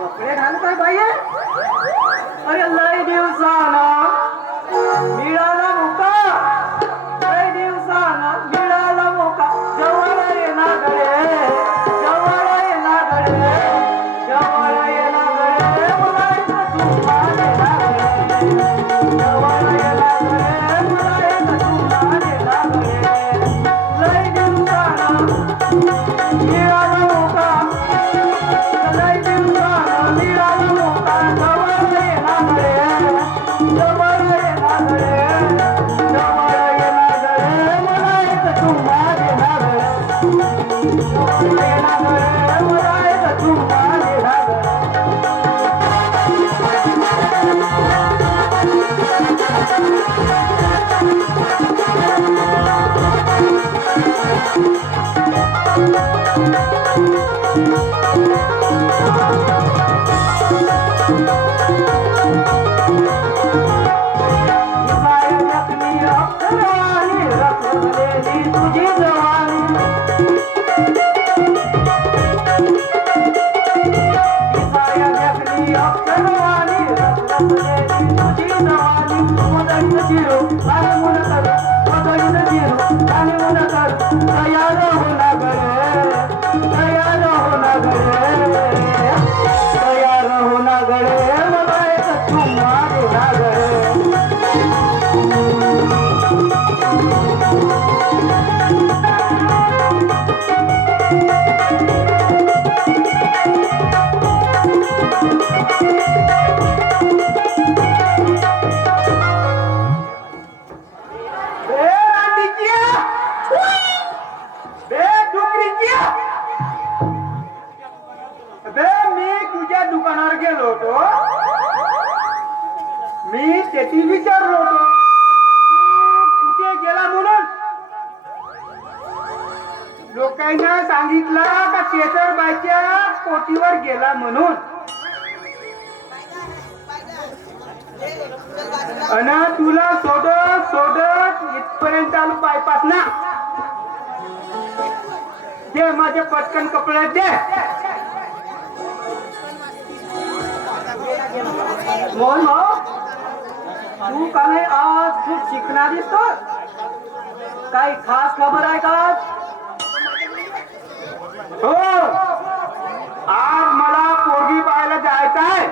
कपडे घालताय बाई? अरे लय दिवसाना मिळाला मोका, लय दिवसाना मिळाला मोका. जवळ ये ना गडे, जवळ ये ना गडे, जवळ ये ना गडे, मला एक तुला देना गडे. जवळ ये ना गडे, मला एक तुला देना गडे. लय दिवसाना मिळाला मोका, लय दिवसाना मिळाला मोका. जवळ ये ना गडे, जवळ ये ना गडे, जवळ ये ना गडे, मला एक तुला देना गडे. जवळ ये ना गडे, मला एक तुला देना गडे. तुझी जवानी अक्षरवाणी तुझी जवानी मदत चिरो आणि मुन कर मदत चिरो आणि मुन कर. तयार हो ना गडे, तयार हो ना गडे, तयार हो ना गडे, मला एक चुम्मा दे ना गडे. दुकानावर गेलो होतो, मी तेथील विचारलो होतो कुठे गेला म्हणून. लोकांना सांगितलं का केसरबाईच्या पोटीवर गेला म्हणून. आणि तुला सोडत सोडत इथपर्यंत आलो बायपास ना. दे माझे पटकन कपडे दे. मोहन भाऊ, तू का नाही आज खूप शिकणार दिसतोय. काही खास खबर आहे का? हो, आज मला पोरगी पाहायला जायचं आहे.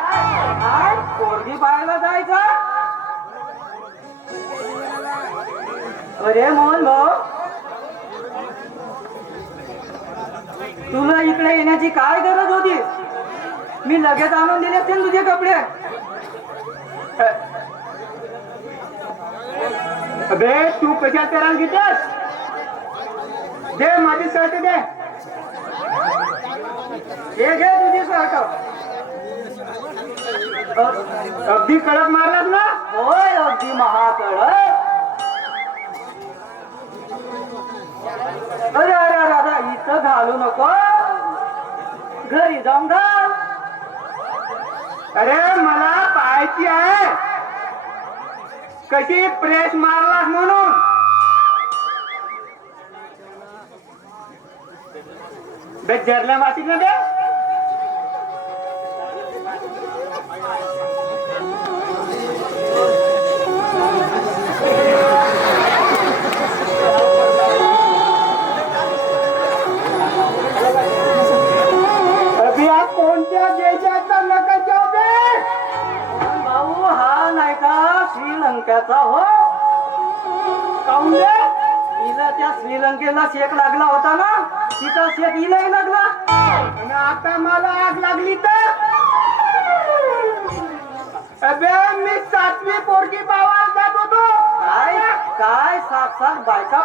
आज पोरगी पाहायला जायचं? अरे मोहन भाऊ, तुला इकडे येण्याची काय गरज होती? मी लगेच आणून दिले असते तुझे कपडे. अबे तू कशा तयार घेतेस? दे माझी शर्ट दे. हे घे तुझी शर्ट. अगदी कडक मारलास ना? होय, अगदी महाकडक. अरे अरे अरे अरे, इथं घालू नको, घरी जाऊन घाल. अरे मला पाहायची आहे कशी प्रेस मारलास म्हणून. जरल्या मातीत ना दे. अभिया कोणत्या देशाचा नका भाऊ? हा नाही का श्रीलंकेचा? हो, काऊन दे? हिला त्या श्रीलंकेला शेक लागला होता ना, तिचा शेक हिलाही लागला. आणि आता मला आग लागली तर? अबे मी 7वी पोरगी पावायला जात होतो. काय काय 7 बायका?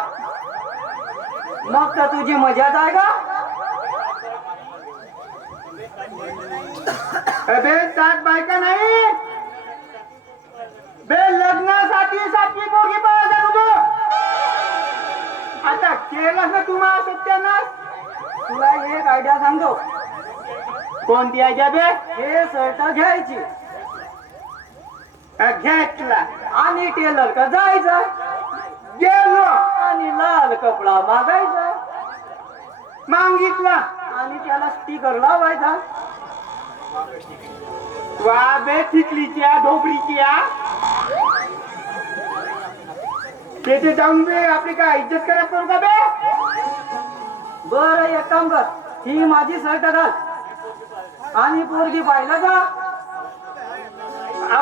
मग तर तुझी मजाच आहे का? अबे 7 बायका नाही बे, लग्नासाठी 7वी पोरगी पाहायला जात होतो. आता केलं ना तुम्हाला सत्यानाश. तुला एक आयडिया सांगतो. कोणती आयडिया बे? हे शर्ट घ्यायची, घेतला आणि टेलर का जायचं. गेलो आणि लाल कपडा मागायचा मागितला आणि त्याला स्टिकर लावायचा. वा बे चिखलीच्या ढोबरीच्या तेथे जाऊन बे आपली काय इज्जत करत करू का बे? बर एक काम कर, ही माझी शर्ट घाल आणि पोरगी पाहिलं का?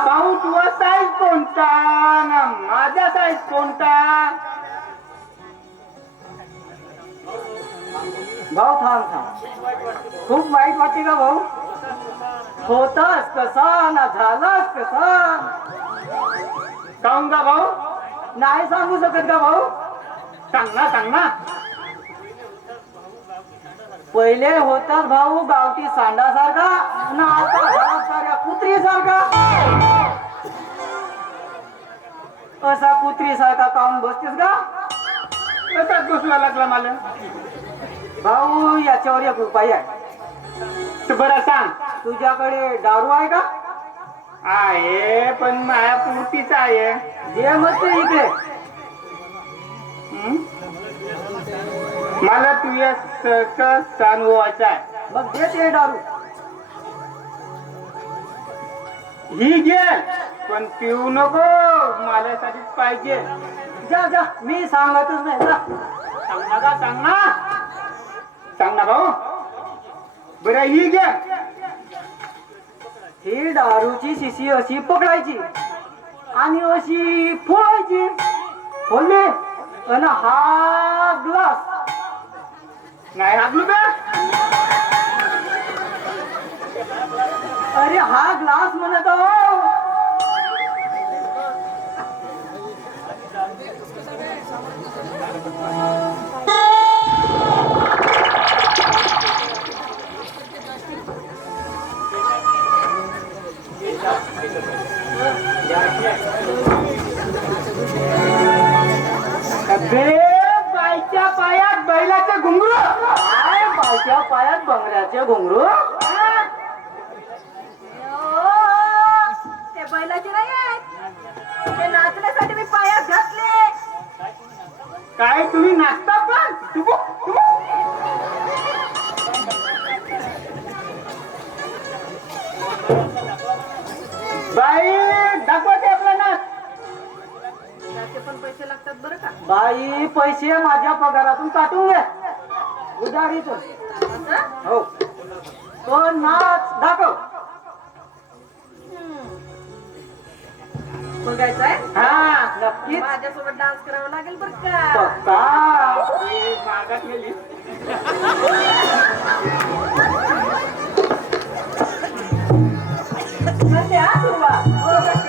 भाऊ तुझा साईज कोणता ना माझा साईज कोणता? भाऊ थांब थांब, खूप वाईट वाटते का भाऊ? होतास कसा ना झालास कसा? काहून का भाऊ? नाही सांगू शकत का भाऊ? सांग ना सांग ना. पहिले होतात भाऊ गावठी सांडासारखा ना आता साऱ्या कुत्री सारखा. असा कुत्री सारखा काऊन बसतेस का? कसाच बसवा लागला मला. भाऊ याच्यावर एक उपाय आहे. तर बरं सांग. तुझ्याकडे दारू आहे का? आहे पण माया पुरतीच आहे. जे मग ते इकडे. हं? मला तुझ्या सकस अनुभवाचा आहे. मग दे ते दारू. ही घे पण पिऊ नको, माझ्यासाठीच पाहिजे. जा जा, मी सांगतच नाही जा. सांग ना का सांग ना. सांग ना भाऊ. बरं ही घे. ही दारूची शिशी अशी पकडायची आणि अशी फोडायची. फोडली आणि हा ग्लास. नाही हागलू बे. अरे हा ग्लास म्हणत आहो. बे बाईच्या पायात बैलाचे घुंगरू. काय बायच्या पायात बंगऱ्याचे घुंगरू? ते बैलाचे नाही आहेत, ते नाचण्यासाठी मी पायात घातले. काय तुम्ही नाचता पण? तुबुक, तुबुक. बाई दाखवते आपला नाच. त्याचे पण पैसे लागतात बरं का? बाई पैसे माझ्या पगारातून काटून घे, उधारीतून. असं? हो, तो नाच दाखव. बघायचं आहे? हा नक्कीच. माझ्यासोबत डान्स करावा लागेल बरं का? पक्का. हे मागात गेली. करते हा सुरुवात.